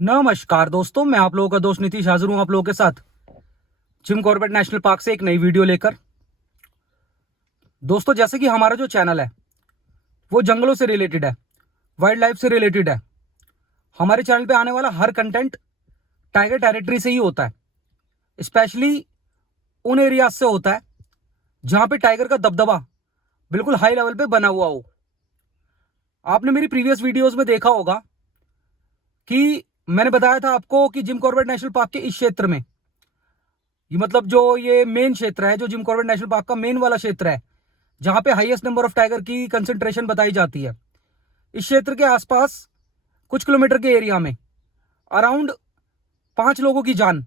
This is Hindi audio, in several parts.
नमस्कार दोस्तों, मैं आप लोगों का दोस्त नीतीश हाजिर हूं आप लोगों के साथ जिम कॉर्बेट नेशनल पार्क से एक नई वीडियो लेकर। दोस्तों, जैसे कि हमारा जो चैनल है वो जंगलों से रिलेटेड है, वाइल्ड लाइफ से रिलेटेड है। हमारे चैनल पे आने वाला हर कंटेंट टाइगर टेरिटरी से ही होता है, स्पेशली उन एरियाज से होता है जहां पे टाइगर का दबदबा बिल्कुल हाई लेवल पे बना हुआ हो। आपने मेरी प्रीवियस वीडियोस में देखा होगा कि मैंने बताया था आपको कि जिम कॉर्बेट नेशनल पार्क के इस क्षेत्र में, ये मतलब जो ये मेन क्षेत्र है, जो जिम कॉर्बेट नेशनल पार्क का मेन वाला क्षेत्र है, जहां पे हाईएस्ट नंबर ऑफ टाइगर की कंसंट्रेशन बताई जाती है, इस क्षेत्र के आसपास कुछ किलोमीटर के एरिया में अराउंड 5 लोगों की जान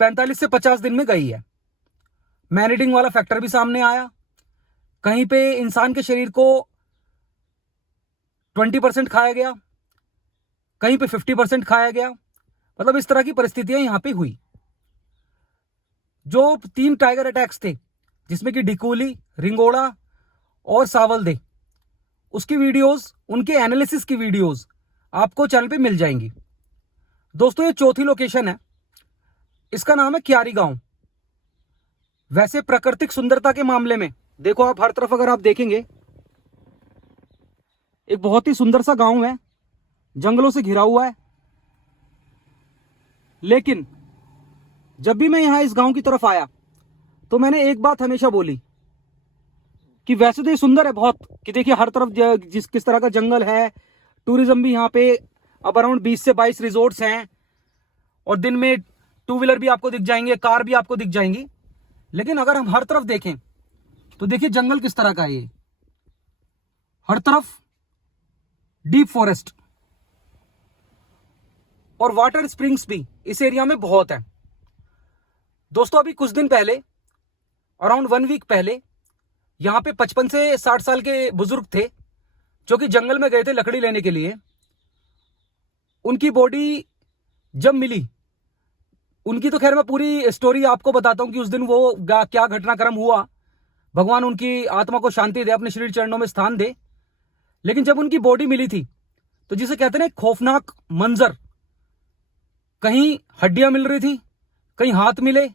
45 से 50 दिन में गई है। मैन ईटिंग वाला फैक्टर भी सामने आया। कहीं पे इंसान के शरीर को 20% खाया गया, कहीं पे 50% खाया गया। मतलब इस तरह की परिस्थितियां यहां पे हुई। जो 3 टाइगर अटैक्स थे, जिसमें कि डिकोली, रिंगोड़ा और सावलदे, उसकी वीडियोस, उनके एनालिसिस की वीडियोस आपको चैनल पे मिल जाएंगी। दोस्तों, ये चौथी लोकेशन है, इसका नाम है क्यारी गांव। वैसे प्राकृतिक सुंदरता के मामले में देखो, आप हर तरफ अगर आप देखेंगे, एक बहुत ही सुंदर सा गांव है, जंगलों से घिरा हुआ है। लेकिन जब भी मैं यहां इस गांव की तरफ आया तो मैंने एक बात हमेशा बोली कि वैसे तो ये सुंदर है बहुत, कि देखिए हर तरफ किस तरह का जंगल है। टूरिज्म भी यहाँ पे अब अराउंड 20 से 22 रिजोर्ट्स हैं, और दिन में 2 व्हीलर भी आपको दिख जाएंगे, कार भी आपको दिख जाएंगी। लेकिन अगर हम हर तरफ देखें तो देखिए जंगल किस तरह का है। ये हर तरफ डीप फॉरेस्ट और वाटर स्प्रिंग्स भी इस एरिया में बहुत है। दोस्तों, अभी कुछ दिन पहले, अराउंड 1 वीक पहले, यहां पे 55 से 60 साल के बुजुर्ग थे जो कि जंगल में गए थे लकड़ी लेने के लिए। उनकी बॉडी जब मिली, उनकी तो खैर मैं पूरी स्टोरी आपको बताता हूं कि उस दिन वो क्या घटनाक्रम हुआ। भगवान उनकी आत्मा को शांति दे, अपने शरीर चरणों में स्थान दे। लेकिन जब उनकी बॉडी मिली थी तो जिसे कहते हैं खौफनाक मंजर, कहीं हड्डियां मिल रही थी, कहीं हाथ मिले,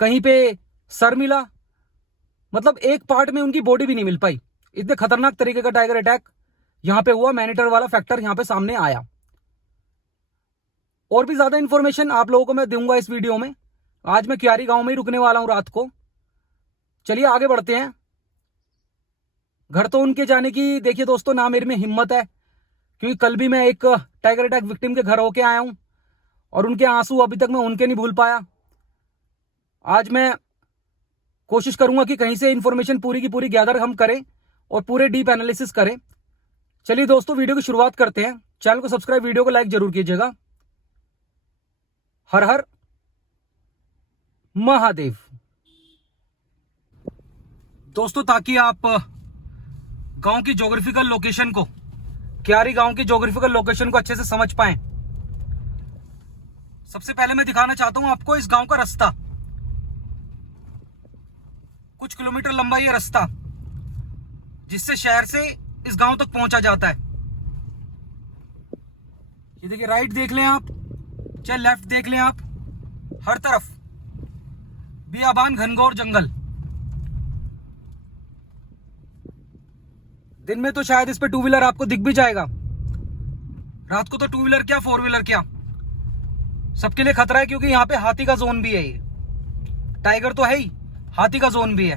कहीं पे सर मिला। मतलब एक पार्ट में उनकी बॉडी भी नहीं मिल पाई। इतने खतरनाक तरीके का टाइगर अटैक यहां पे हुआ। मैनीटर वाला फैक्टर यहां पे सामने आया। और भी ज्यादा इंफॉर्मेशन आप लोगों को मैं दूंगा इस वीडियो में। आज मैं क्यारी गांव में ही रुकने वाला हूं रात को। चलिए आगे बढ़ते हैं। घर तो उनके जाने की देखिए दोस्तों ना मेरे में हिम्मत है, क्योंकि कल भी मैं एक टाइगर अटैक विक्टिम के घर होके आया हूं और उनके आंसू अभी तक मैं उनके नहीं भूल पाया। आज मैं कोशिश करूंगा कि कहीं से इंफॉर्मेशन पूरी की पूरी गैदर हम करें और पूरे डीप एनालिसिस करें। चलिए दोस्तों, वीडियो की शुरुआत करते हैं। चैनल को सब्सक्राइब, वीडियो को लाइक जरूर कीजिएगा। हर हर महादेव। दोस्तों, ताकि आप गांव की ज्योग्राफिकल लोकेशन को, क्यारी गांव की ज्योग्राफिकल लोकेशन को अच्छे से समझ पाएं, सबसे पहले मैं दिखाना चाहता हूं आपको इस गांव का रास्ता। कुछ किलोमीटर लंबा ये रास्ता, जिससे शहर से इस गांव तक पहुंचा जाता है। ये देखिए, राइट देख लें आप, चाहे लेफ्ट देख लें आप, हर तरफ बियाबान, घनघोर जंगल। दिन में तो शायद इस पे 2 व्हीलर आपको दिख भी जाएगा, रात को तो 2 व्हीलर क्या 4 व्हीलर क्या सबके लिए खतरा है, क्योंकि यहाँ पे हाथी का जोन भी है। ये टाइगर तो है ही, हाथी का जोन भी है।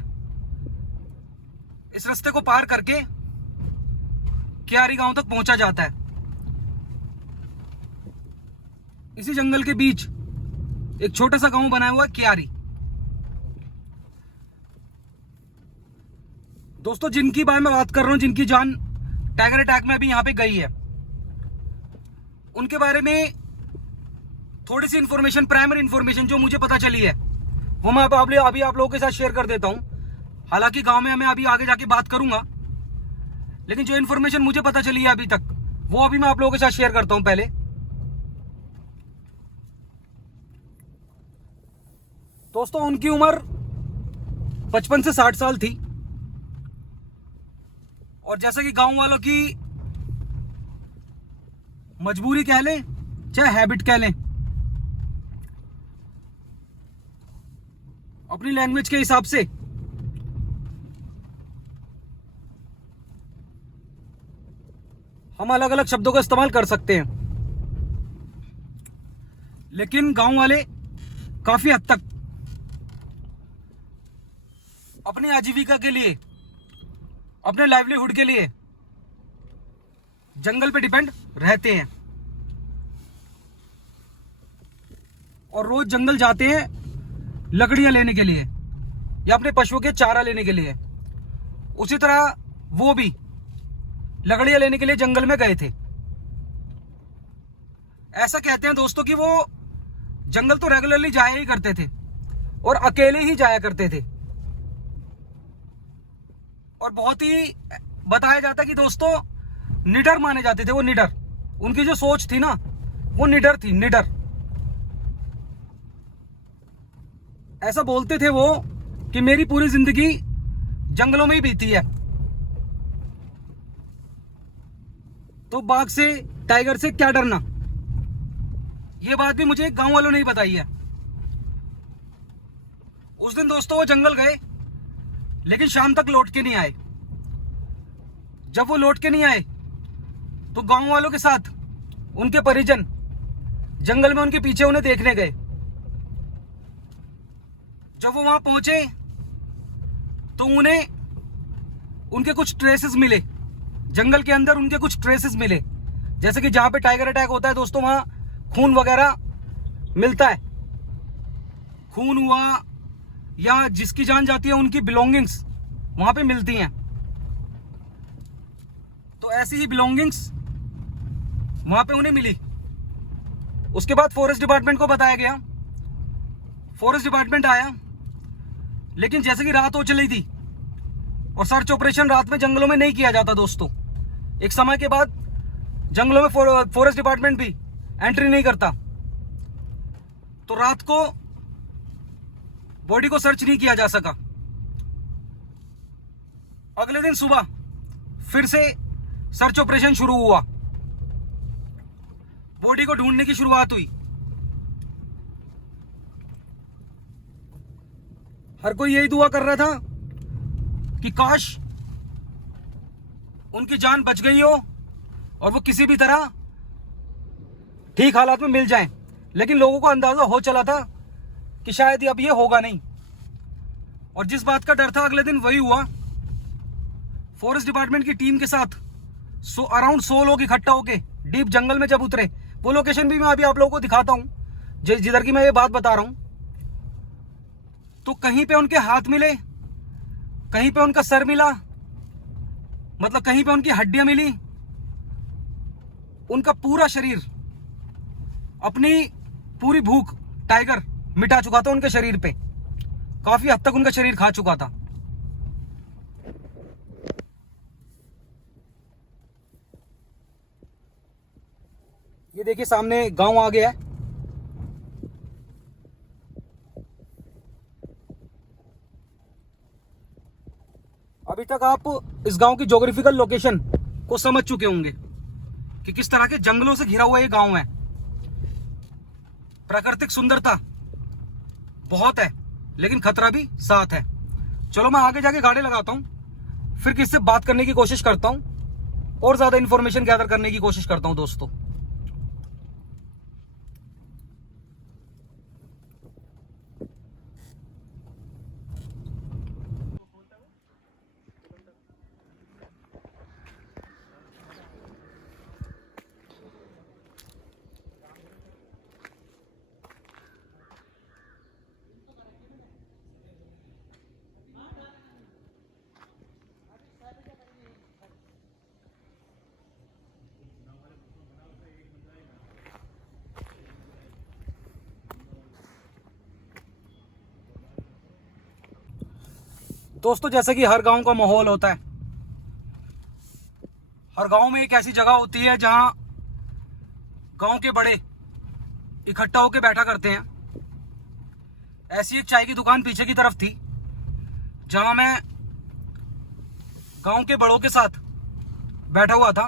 इस रास्ते को पार करके क्यारी गांव तक पहुंचा जाता है। इसी जंगल के बीच एक छोटा सा गांव बनाया हुआ है, क्यारी। दोस्तों, जिनकी मैं बात कर रहा हूं, जिनकी जान टाइगर अटैक में अभी यहां पे गई है, उनके बारे में थोड़ी सी इंफॉर्मेशन, प्राइमरी इंफॉर्मेशन जो मुझे पता चली है, वो मैं अभी आप लोगों के साथ शेयर कर देता हूं। हालांकि गांव में मैं अभी आगे जाके बात करूंगा, लेकिन जो इंफॉर्मेशन मुझे पता चली है अभी तक, वो अभी मैं आप लोगों के साथ शेयर करता हूं। पहले दोस्तों, उनकी उम्र 55 से 60 साल थी, और जैसे कि गांव वालों की मजबूरी कह लें चाहे हैबिट कह लें, अपनी लैंग्वेज के हिसाब से हम अलग अलग शब्दों का इस्तेमाल कर सकते हैं, लेकिन गांव वाले काफी हद तक अपनी आजीविका के लिए, अपने लाइवलीहुड के लिए जंगल पे डिपेंड रहते हैं और रोज जंगल जाते हैं लकड़ियां लेने के लिए या अपने पशुओं के चारा लेने के लिए। उसी तरह वो भी लकड़ियां लेने के लिए जंगल में गए थे। ऐसा कहते हैं दोस्तों कि वो जंगल तो रेगुलरली जाया ही करते थे और अकेले ही जाया करते थे, और बहुत ही बताया जाता कि दोस्तों निडर माने जाते थे वो, निडर। उनकी जो सोच थी ना वो निडर थी, निडर। ऐसा बोलते थे वो कि मेरी पूरी जिंदगी जंगलों में ही बीती है, तो बाघ से टाइगर से क्या डरना। ये बात भी मुझे गांव वालों ने ही बताई है। उस दिन दोस्तों वो जंगल गए, लेकिन शाम तक लौट के नहीं आए। जब वो लौट के नहीं आए तो गांव वालों के साथ उनके परिजन जंगल में उनके पीछे उन्हें देखने गए। जब वो वहां पहुंचे तो उन्हें उनके कुछ ट्रेसेस मिले, जंगल के अंदर उनके कुछ ट्रेसेस मिले। जैसे कि जहां पे टाइगर अटैक होता है दोस्तों, वहां खून वगैरह मिलता है, खून हुआ या जिसकी जान जाती है उनकी बिलोंगिंग्स वहां पे मिलती हैं। तो ऐसी ही बिलोंगिंग्स वहां पे उन्हें मिली। उसके बाद फॉरेस्ट डिपार्टमेंट को बताया गया, फॉरेस्ट डिपार्टमेंट आया, लेकिन जैसे कि रात हो चली थी और सर्च ऑपरेशन रात में जंगलों में नहीं किया जाता दोस्तों। एक समय के बाद जंगलों में फॉरेस्ट डिपार्टमेंट भी एंट्री नहीं करता, तो रात को बॉडी को सर्च नहीं किया जा सका। अगले दिन सुबह फिर से सर्च ऑपरेशन शुरू हुआ, बॉडी को ढूंढने की शुरुआत हुई। हर कोई यही दुआ कर रहा था कि काश उनकी जान बच गई हो और वो किसी भी तरह ठीक हालात में मिल जाएं। लेकिन लोगों को अंदाजा हो चला था कि शायद अब ये होगा नहीं, और जिस बात का डर था अगले दिन वही हुआ। फॉरेस्ट डिपार्टमेंट की टीम के साथ अराउंड 100 लोग इकट्ठा होके डीप जंगल में जब उतरे, वो लोकेशन भी मैं अभी आप लोगों को दिखाता हूं जिधर की मैं ये बात बता रहा हूं। तो कहीं पे उनके हाथ मिले, कहीं पे उनका सर मिला, मतलब कहीं पे उनकी हड्डियां मिली। उनका पूरा शरीर, अपनी पूरी भूख टाइगर मिटा चुका था उनके शरीर पे, काफी हद तक उनका शरीर खा चुका था। ये देखिए सामने गांव आ गया है। अभी तक आप इस गांव की ज्योग्राफिकल लोकेशन को समझ चुके होंगे कि किस तरह के जंगलों से घिरा हुआ ये गांव है। प्राकृतिक सुंदरता बहुत है, लेकिन खतरा भी साथ है। चलो मैं आगे जाके गाड़ी लगाता हूं, फिर किससे बात करने की कोशिश करता हूं और ज्यादा इंफॉर्मेशन गैदर करने की कोशिश करता हूं दोस्तों। दोस्तों जैसा कि हर गांव का माहौल होता है, हर गांव में एक ऐसी जगह होती है जहां गांव के बड़े इकट्ठा होकर बैठा करते हैं। ऐसी एक चाय की दुकान पीछे की तरफ थी जहां मैं गांव के बड़ों के साथ बैठा हुआ था।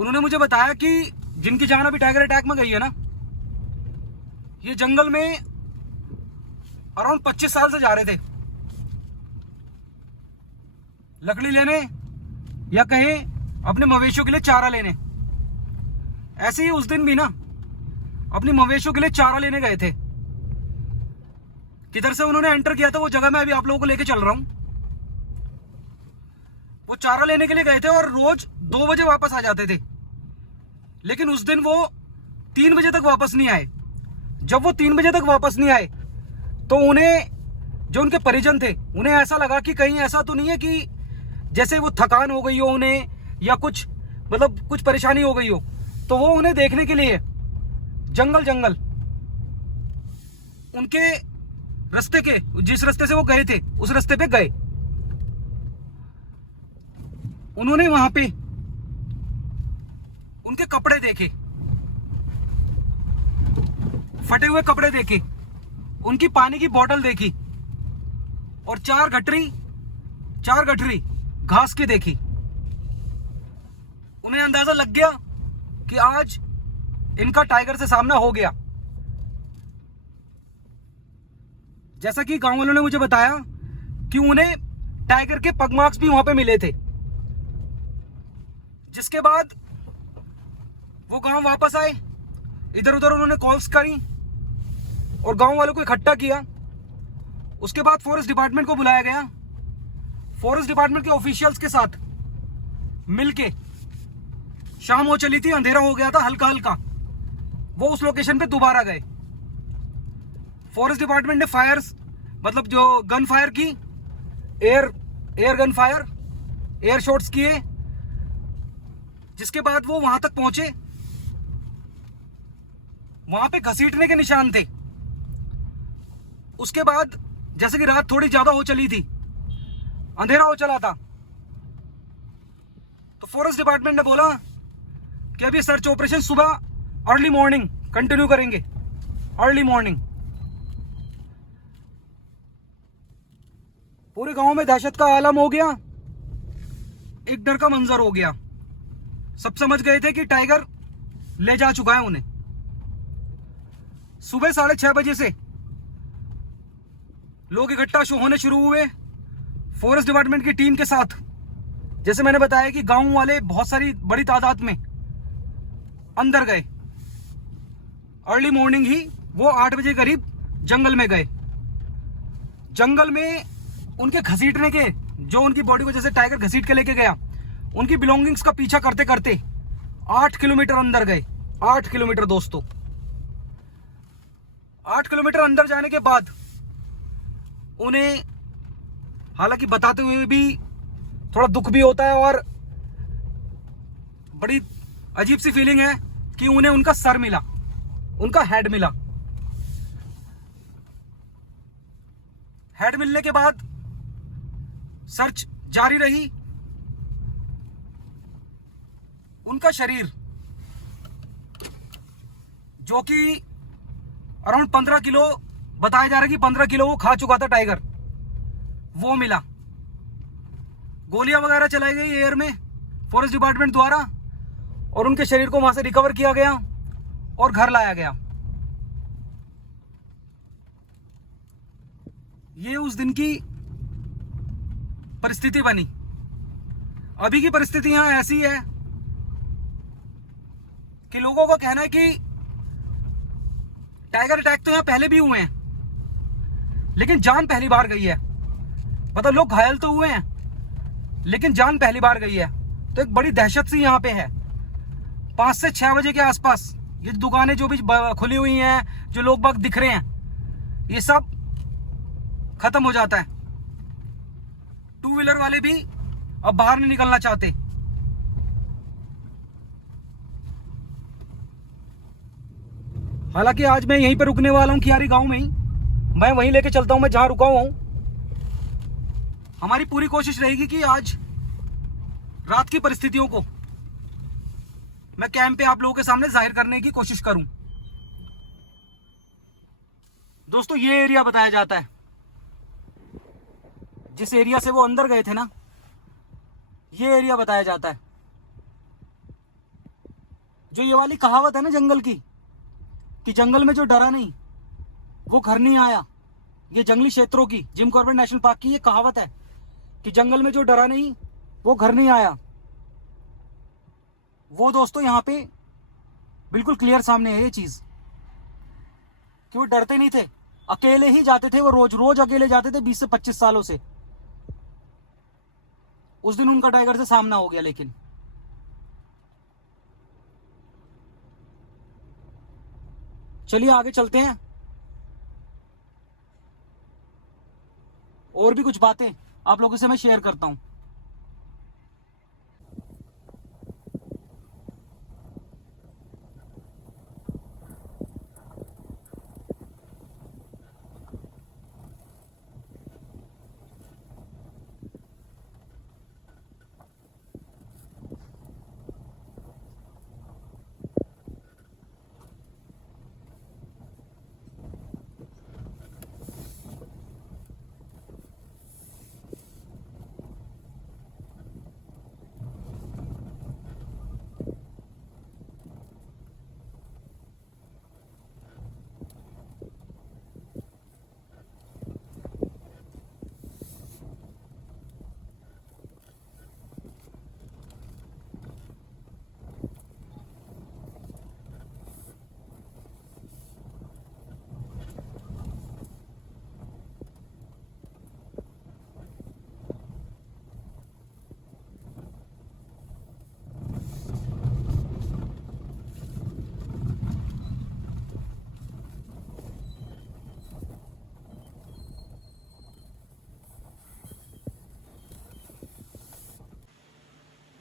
उन्होंने मुझे बताया कि जिनकी जान अभी टाइगर अटैक में गई है ना, ये जंगल में अराउंड 25 साल से जा रहे थे लकड़ी लेने या कहीं अपने मवेशियों के लिए चारा लेने। ऐसे ही उस दिन भी ना अपनी मवेशियों के लिए चारा लेने गए थे। किधर से उन्होंने एंटर किया था वो जगह मैं अभी आप लोगों को लेके चल रहा हूं। वो चारा लेने के लिए गए थे और रोज 2 बजे वापस आ जाते थे, लेकिन उस दिन वो 3 बजे तक वापस नहीं आए। जब वो 3 बजे तक वापस नहीं आए तो उन्हें, जो उनके परिजन थे, उन्हें ऐसा लगा कि कहीं ऐसा तो नहीं है कि जैसे वो थकान हो गई हो उन्हें या कुछ मतलब कुछ परेशानी हो गई हो। तो वो उन्हें देखने के लिए जंगल उनके रास्ते के, जिस रास्ते से वो गए थे उस रास्ते पे गए। उन्होंने वहां पे उनके कपड़े देखे, फटे हुए कपड़े देखे, उनकी पानी की बोतल देखी और 4 गठरी घास की देखी। उन्हें अंदाजा लग गया कि आज इनका टाइगर से सामना हो गया। जैसा कि गांव वालों ने मुझे बताया कि उन्हें टाइगर के पग मार्क्स भी वहां पे मिले थे। जिसके बाद वो गांव वापस आए, इधर उधर उन्होंने कॉल्स करी और गांव वालों को इकट्ठा किया। उसके बाद फॉरेस्ट डिपार्टमेंट को बुलाया गया। फॉरेस्ट डिपार्टमेंट के ऑफिशियल्स के साथ मिलके, शाम हो चली थी, अंधेरा हो गया था हल्का हल्का, वो उस लोकेशन पे दोबारा गए। फॉरेस्ट डिपार्टमेंट ने फायर्स, मतलब जो गन फायर की, air gun fire, air shots किए। जिसके बाद वो वहां तक पहुंचे, वहां पे घसीटने के निशान थे। उसके बाद जैसे कि रात थोड़ी ज्यादा हो चली थी, अंधेरा हो चला था, तो फॉरेस्ट डिपार्टमेंट ने बोला कि अभी सर्च ऑपरेशन सुबह अर्ली मॉर्निंग कंटिन्यू करेंगे। अर्ली मॉर्निंग पूरे गांव में दहशत का आलम हो गया, एक डर का मंजर हो गया। सब समझ गए थे कि टाइगर ले जा चुका है उन्हें। सुबह 6:30 बजे से लोग इकट्ठा होने शुरू हुए फॉरेस्ट डिपार्टमेंट की टीम के साथ। जैसे मैंने बताया कि गांव वाले बहुत सारी बड़ी तादाद में अंदर गए। अर्ली मॉर्निंग ही वो 8 बजे करीब जंगल में गए। जंगल में उनके घसीटने के, जो उनकी बॉडी को जैसे टाइगर घसीट के लेके गया, उनकी बिलोंगिंग्स का पीछा करते करते 8 किलोमीटर अंदर गए। 8 किलोमीटर दोस्तों, 8 किलोमीटर अंदर जाने के बाद उन्हें, हालांकि बताते हुए भी थोड़ा दुख भी होता है और बड़ी अजीब सी फीलिंग है कि उन्हें उनका सर मिला, उनका हेड मिला। हेड मिलने के बाद सर्च जारी रही। उनका शरीर, जो कि अराउंड 15 किलो बताया जा रहा है कि 15 किलो वो खा चुका था टाइगर, वो मिला। गोलियां वगैरह चलाई गई एयर में फॉरेस्ट डिपार्टमेंट द्वारा और उनके शरीर को वहां से रिकवर किया गया और घर लाया गया। ये उस दिन की परिस्थिति बनी। अभी की परिस्थिति यहां ऐसी है कि लोगों का कहना है कि टाइगर अटैक तो यहां पहले भी हुए हैं, लेकिन जान पहली बार गई है। मतलब लोग घायल तो हुए हैं, लेकिन जान पहली बार गई है। तो एक बड़ी दहशत सी यहाँ पे है। 5 से 6 बजे के आसपास ये दुकानें जो भी खुली हुई हैं, जो लोग बाग दिख रहे हैं, ये सब खत्म हो जाता है। 2 व्हीलर वाले भी अब बाहर नहीं निकलना चाहते। हालांकि आज मैं यहीं पर रुकने वाला हूं, खियारी गांव में ही। मैं वहीं लेके चलता हूं, मैं जहां रुका हुआ हूं। हमारी पूरी कोशिश रहेगी कि आज रात की परिस्थितियों को मैं कैंप पे आप लोगों के सामने जाहिर करने की कोशिश करूं। दोस्तों, ये एरिया बताया जाता है, जिस एरिया से वो अंदर गए थे ना, ये एरिया बताया जाता है। जो ये वाली कहावत है ना जंगल की, कि जंगल में जो डरा नहीं वो घर नहीं आया, ये जंगली क्षेत्रों की, जिम कॉर्बेट नेशनल पार्क की ये कहावत है कि जंगल में जो डरा नहीं वो घर नहीं आया। वो दोस्तों यहाँ पे बिल्कुल क्लियर सामने है ये चीज, कि वो डरते नहीं थे, अकेले ही जाते थे, वो रोज रोज अकेले जाते थे 20 से 25 सालों से। उस दिन उनका टाइगर से सामना हो गया। लेकिन चलिए आगे चलते हैं, और भी कुछ बातें आप लोगों से मैं शेयर करता हूं।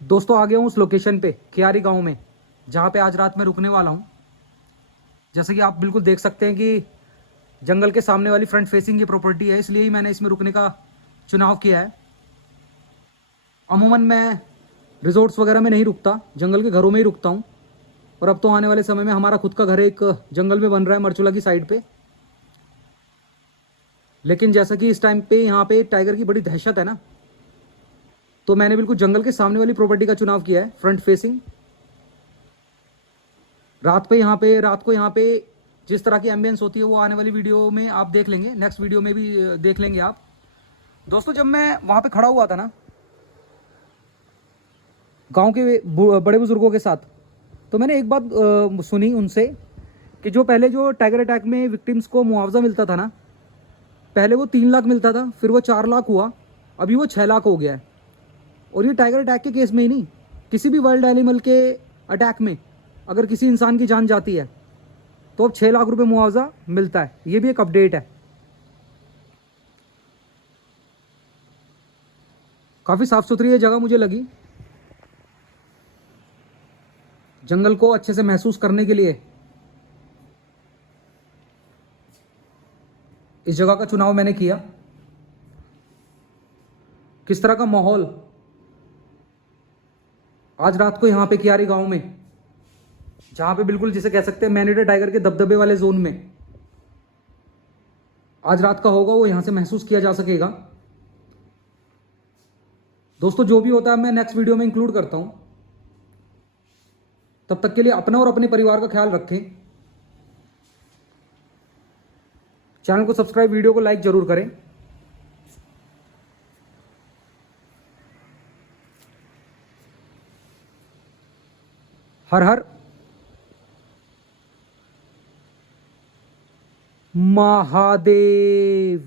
दोस्तों आ गया हूँ उस लोकेशन पे, खियारी गांव में, जहाँ पे आज रात में रुकने वाला हूँ। जैसे कि आप बिल्कुल देख सकते हैं कि जंगल के सामने वाली फ्रंट फेसिंग ये प्रॉपर्टी है, इसलिए ही मैंने इसमें रुकने का चुनाव किया है। अमूमन मैं रिजॉर्ट्स वगैरह में नहीं रुकता, जंगल के घरों में ही रुकता हूँ। और अब तो आने वाले समय में हमारा खुद का घर एक जंगल में बन रहा है, मरचुला की साइड पे। लेकिन जैसा कि इस टाइम पे यहाँ पे टाइगर की बड़ी दहशत है ना, तो मैंने बिल्कुल जंगल के सामने वाली प्रॉपर्टी का चुनाव किया है, फ्रंट फेसिंग। रात को यहाँ पे जिस तरह की एम्बियंस होती है वो आने वाली वीडियो में आप देख लेंगे, नेक्स्ट वीडियो में भी देख लेंगे आप। दोस्तों जब मैं वहाँ पे खड़ा हुआ था ना गांव के बड़े बुजुर्गों के साथ, तो मैंने एक बात सुनी उनसे कि जो पहले जो टाइगर अटैक में विक्टिम्स को मुआवजा मिलता था ना, पहले वो 3 लाख मिलता था, फिर वो 4 लाख हुआ, अभी वो 6 लाख हो गया है। और ये टाइगर अटैक के केस में ही नहीं, किसी भी वाइल्ड एनिमल के अटैक में अगर किसी इंसान की जान जाती है तो अब 6 लाख रुपए मुआवजा मिलता है। ये भी एक अपडेट है। काफ़ी साफ सुथरी ये जगह मुझे लगी, जंगल को अच्छे से महसूस करने के लिए इस जगह का चुनाव मैंने किया। किस तरह का माहौल आज रात को यहाँ पे कियारी गांव में, जहाँ पे बिल्कुल जिसे कह सकते हैं मैन ईटर टाइगर के दबदबे वाले जोन में आज रात का होगा, वो यहाँ से महसूस किया जा सकेगा। दोस्तों जो भी होता है मैं नेक्स्ट वीडियो में इंक्लूड करता हूँ। तब तक के लिए अपना और अपने परिवार का ख्याल रखें। चैनल को सब्सक्राइब, वीडियो को लाइक जरूर करें। हर हर महादेव।